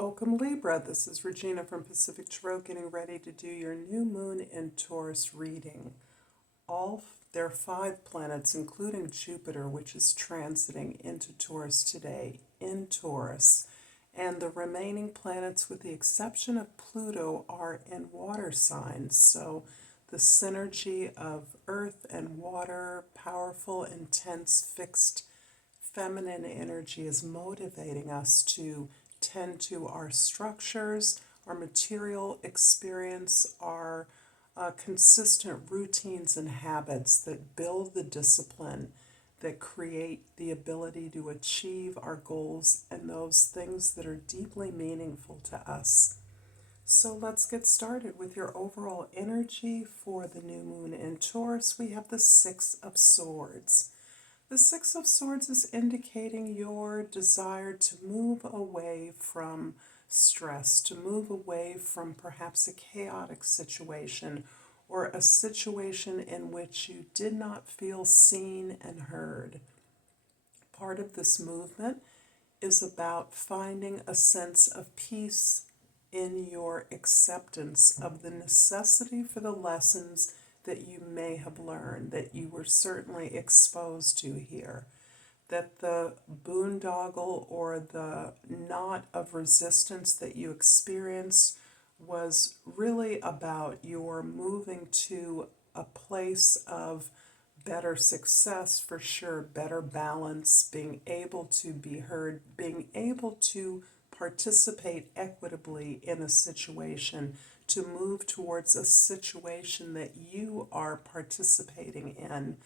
Welcome Libra, this is Regina from Pacific Tarot getting ready to do your new moon in Taurus reading. There are 5 planets, including Jupiter, which is transiting into Taurus today, in Taurus. And the remaining planets, with the exception of Pluto, are in water signs. So the synergy of earth and water, powerful, intense, fixed feminine energy is motivating us to tend to our structures, our material experience, our consistent routines and habits that build the discipline, that create the ability to achieve our goals and those things that are deeply meaningful to us. So let's get started with your overall energy for the new moon in Taurus. We have the 6 of Swords. The 6 of Swords is indicating your desire to move away from stress, to move away from perhaps a chaotic situation or a situation in which you did not feel seen and heard. Part of this movement is about finding a sense of peace in your acceptance of the necessity for the lessons that you may have learned, that you were certainly exposed to here. That the boondoggle or the knot of resistance that you experienced was really about your moving to a place of better success, for sure, better balance, being able to be heard, being able to participate equitably in a situation, to move towards a situation that you are participating in.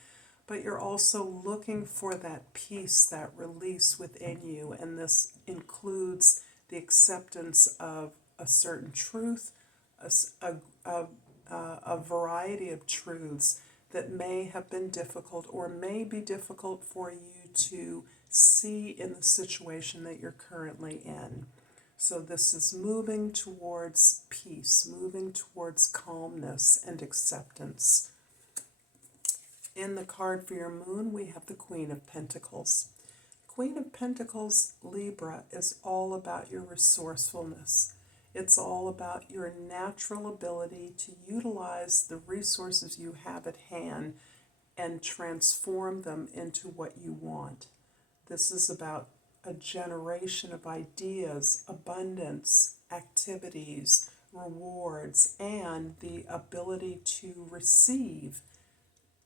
But you're also looking for that peace, that release within you, and this includes the acceptance of a certain truth, a variety of truths that may have been difficult or may be difficult for you to see in the situation that you're currently in. So this is moving towards peace, moving towards calmness and acceptance. In the card for your moon, we have the Queen of Pentacles. Queen of Pentacles, Libra, is all about your resourcefulness. It's all about your natural ability to utilize the resources you have at hand and transform them into what you want. This is about a generation of ideas, abundance, activities, rewards, and the ability to receive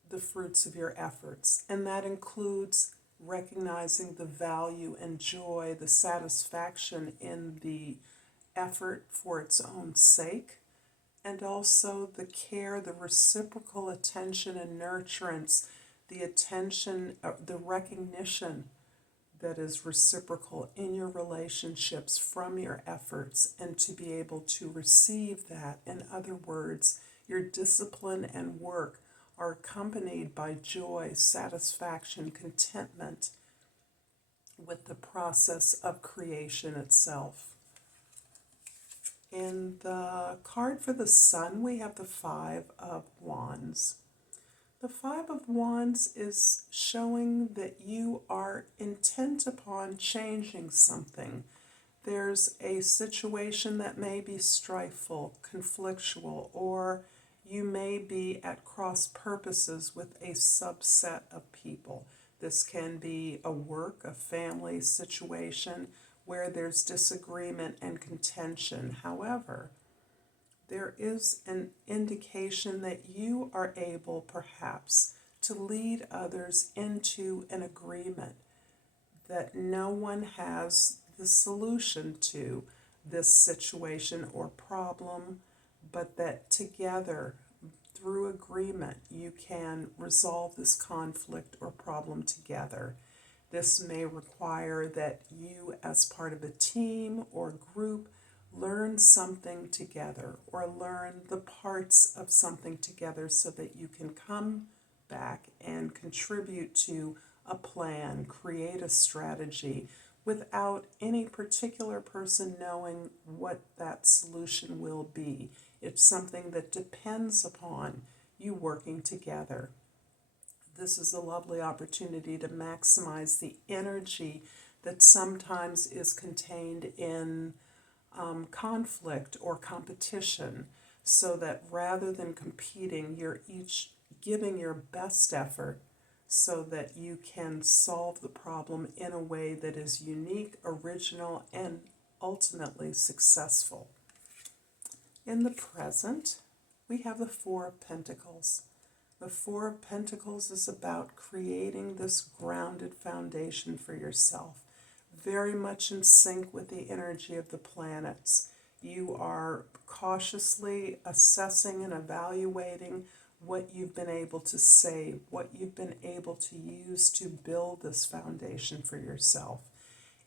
the fruits of your efforts. And that includes recognizing the value and joy, the satisfaction in the effort for its own sake, and also the care, the reciprocal attention and nurturance, the attention, the recognition that is reciprocal in your relationships from your efforts, and to be able to receive that. In other words, your discipline and work are accompanied by joy, satisfaction, contentment with the process of creation itself. In the card for the Sun, we have the 5 of Wands. The 5 of Wands is showing that you are intent upon changing something. There's a situation that may be strifeful, conflictual, or you may be at cross purposes with a subset of people. This can be a work, a family situation where there's disagreement and contention. However, there is an indication that you are able, perhaps, to lead others into an agreement that no one has the solution to this situation or problem, but that together, through agreement, you can resolve this conflict or problem together. This may require that you, as part of a team or group, learn something together or learn the parts of something together so that you can come back and contribute to a plan, create a strategy without any particular person knowing what that solution will be. It's something that depends upon you working together. This is a lovely opportunity to maximize the energy that sometimes is contained in conflict or competition, so that rather than competing, you're each giving your best effort so that you can solve the problem in a way that is unique, original, and ultimately successful. In the present, we have the Four of Pentacles. The Four of Pentacles is about creating this grounded foundation for yourself, very much in sync with the energy of the planets. You are cautiously assessing and evaluating what you've been able to save, what you've been able to use to build this foundation for yourself.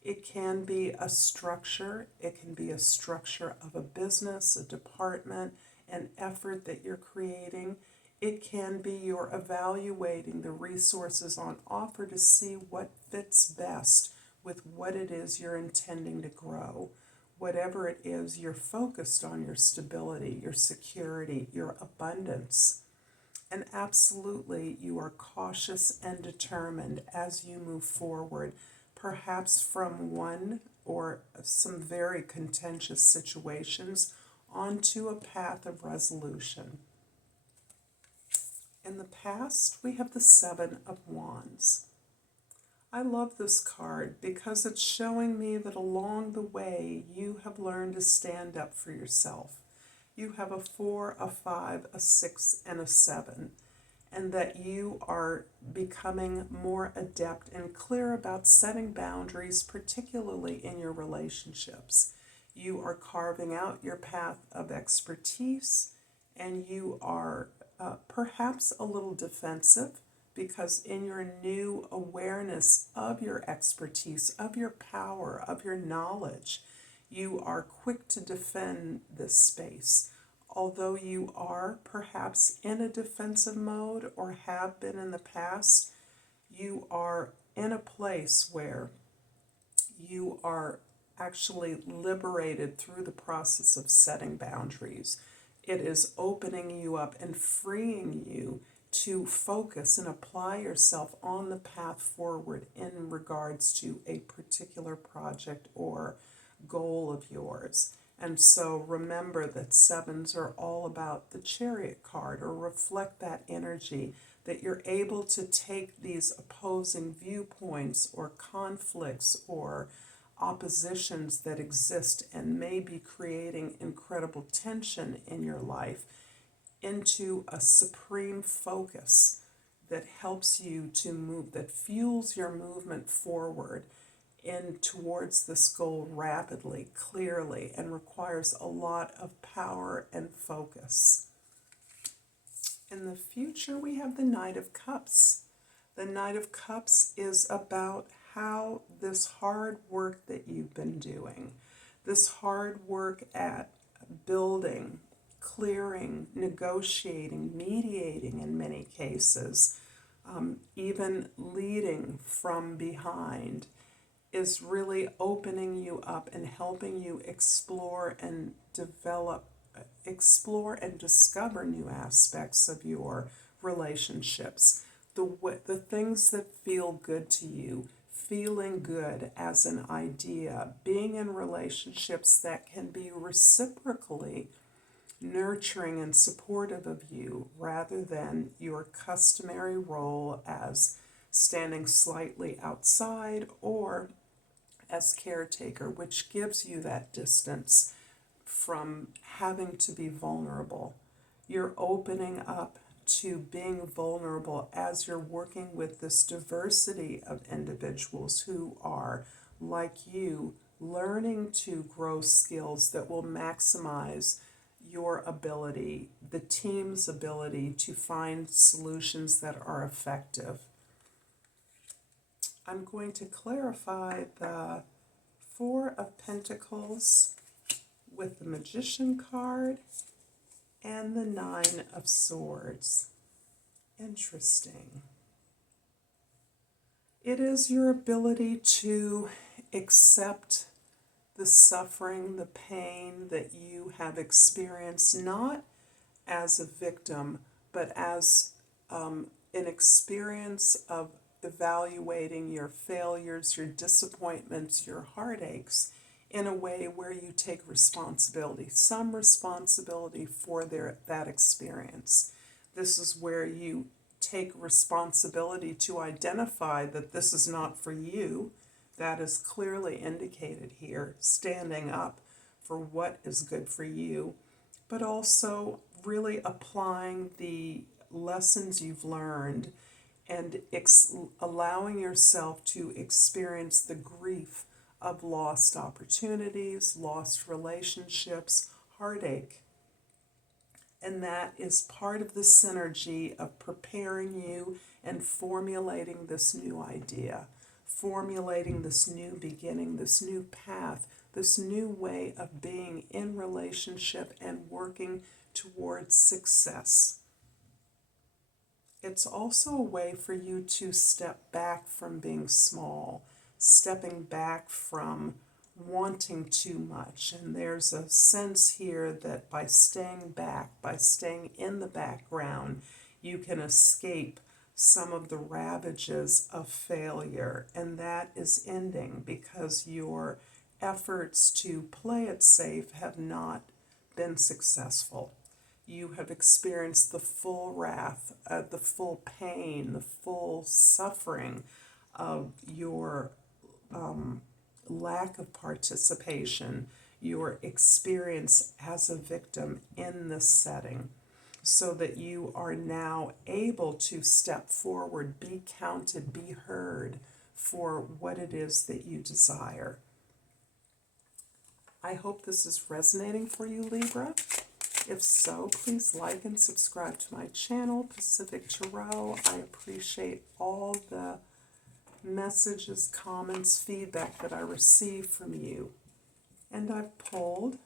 It can be a structure, it can be a structure of a business, a department, an effort that you're creating. It can be you're evaluating the resources on offer to see what fits best with what it is you're intending to grow. Whatever it is, you're focused on your stability, your security, your abundance. And absolutely, you are cautious and determined as you move forward, perhaps from one or some very contentious situations onto a path of resolution. In the past, we have the Seven of Wands. I love this card because it's showing me that along the way, you have learned to stand up for yourself. You have a 4, a 5, a 6, and a 7, and that you are becoming more adept and clear about setting boundaries, particularly in your relationships. You are carving out your path of expertise, and you are perhaps a little defensive, because in your new awareness of your expertise, of your power, of your knowledge, you are quick to defend this space. Although you are perhaps in a defensive mode or have been in the past, you are in a place where you are actually liberated through the process of setting boundaries. It is opening you up and freeing you to focus and apply yourself on the path forward in regards to a particular project or goal of yours. And so remember that sevens are all about the Chariot card, or reflect that energy, that you're able to take these opposing viewpoints or conflicts or oppositions that exist and may be creating incredible tension in your life into a supreme focus that helps you to move, that fuels your movement forward in towards this goal rapidly, clearly, and requires a lot of power and focus. In the future, we have the Knight of Cups. The Knight of Cups is about how this hard work that you've been doing, this hard work at building, clearing, negotiating, mediating in many cases, even leading from behind, is really opening you up and helping you explore and discover new aspects of your relationships. The things that feel good to you, feeling good as an idea, being in relationships that can be reciprocally nurturing and supportive of you, rather than your customary role as standing slightly outside or as caretaker, which gives you that distance from having to be vulnerable. You're opening up to being vulnerable as you're working with this diversity of individuals who are, like you, learning to grow skills that will maximize your ability, the team's ability to find solutions that are effective. I'm going to clarify the Four of Pentacles with the Magician card and the Nine of Swords. Interesting. It is your ability to accept the suffering, the pain that you have experienced, not as a victim, but as an experience of evaluating your failures, your disappointments, your heartaches in a way where you take responsibility, some responsibility for that experience. This is where you take responsibility to identify that this is not for you. That is clearly indicated here, standing up for what is good for you, but also really applying the lessons you've learned and allowing yourself to experience the grief of lost opportunities, lost relationships, heartache. And that is part of the synergy of preparing you and formulating this new idea, formulating this new beginning, this new path, this new way of being in relationship and working towards success. It's also a way for you to step back from being small, stepping back from wanting too much. And there's a sense here that by staying back, by staying in the background, you can escape some of the ravages of failure. And that is ending because your efforts to play it safe have not been successful. You have experienced the full wrath, the full pain, the full suffering of your lack of participation, your experience as a victim in this setting, so that you are now able to step forward, be counted, be heard for what it is that you desire. I hope this is resonating for you, Libra. If so, please like and subscribe to my channel, Pacific Tarot. I appreciate all the messages, comments, feedback that I receive from you. And I've pulled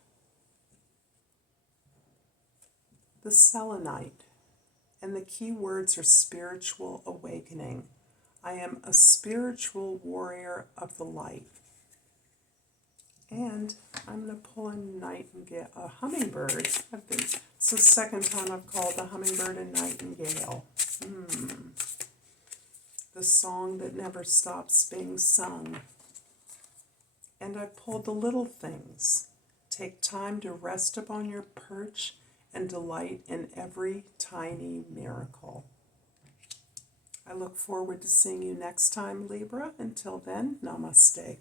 the selenite, and the key words are spiritual awakening. I am a spiritual warrior of the light. And I'm going to pull a nightingale, a hummingbird. It's the second time I've called the hummingbird a nightingale. The song that never stops being sung. And I pulled the little things. Take time to rest upon your perch and delight in every tiny miracle. I look forward to seeing you next time, Libra. Until then, namaste.